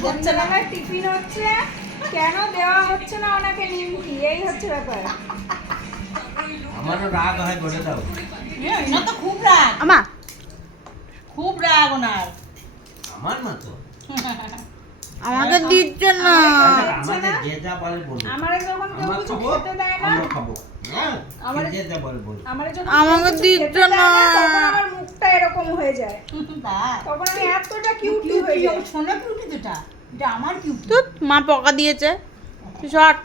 সন্ধ্যাবেলায় টিফিন হচ্ছে, কেন দেওয়া হচ্ছে না ওনাকে নিমকি, এই হচ্ছে ব্যাপার। আমারও রাগ হয়, বলে দাও। না তো খুব রাগ, আমা খুব রাগ ওনার। আমার মা তো আমাকে দিচ্ছে না। আমাদের যে যা বলে বলবো। আমারে যখন কেউ আমরা কিছু খাবো, খেতে দেয় না, আমরা খাবো। হ্যাঁ, আমারে- যে যা বলে বলবো। আমারে যখন আমাকে কেউ কিছু দিচ্ছে খেতে দেয় না। তখন আমার মুখটা এরকম হয়ে যায়, তাই তখন আমি এতটা কিউটি হয়ে যাই। সোনা কিউটি যেটা, এটা আমার কিউটি। তো মা পকা দিয়েছে শর্ট।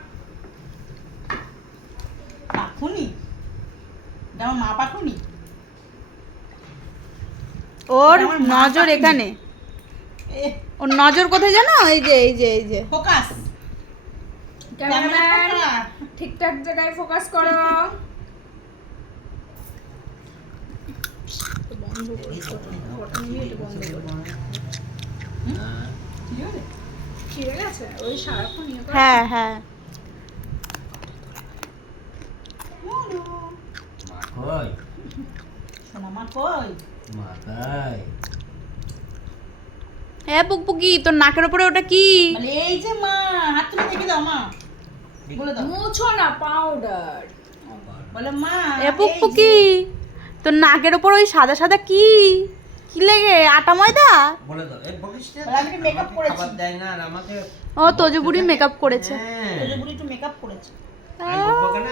পাখুনি, এটা আমার মা পাখুনি। ওর আমার মা নজর পাখি। এখানে, ওর নজর কোথায় জানো? এই যে এই যে এই যে ফোকাস, ক্যামেরাম্যান ঠিকঠাক জায়গায় ফোকাস করো। হ্যাঁ। খিদে গেছে ওই সারাক্ষণ ইয়ে করে। হ্যাঁ হ্যাঁ মা কই? সোনা মা কই? মা কই? হ্যাঁ পুকপুকি, তোর নাকের উপরে ওটা কি? বলে এই যে মা, হাত তুলে দেখে দাও মা, বলে দাও। মুছো না পাউডার। বলে মা এ পুকপুকি, তোর নাকের উপর ওই সাদা সাদা কি কি লেগে? আটা ময়দা? বলে দাও। এই বলিস না, বলে আমি makeup আমাকে করেছি। খাবার দেয় না, আর আমাকে ও তোজো বুড়ি মেকআপ করেছে। হ্যাঁ। তোদের বুড়ি একটু মেকআপ করেছে। আমি বকবো কেন?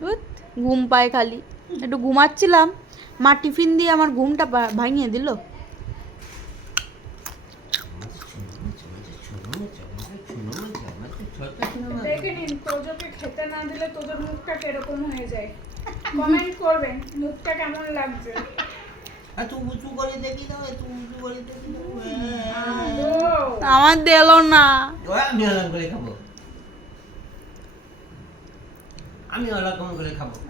ধুৎ, ঘুম পায় খালি। একটু ঘুমাচ্ছিলাম, মা টিফিন দিয়ে আমার ঘুমটা ভাঙিয়ে দিল। দেখে নিন তোজোকে খেতে না দিলে তোজোর মুখটা কিরকম হয়ে যায়, কমেন্ট করবেন মুখটা কেমন লাগছে। এত উঁচু করে দেখি দাও, এত উঁচু করে দেখি দাও। আদো। আমার দিল না। আমি আলাদা করে খাবো, আমি আলাদা করে খাবো।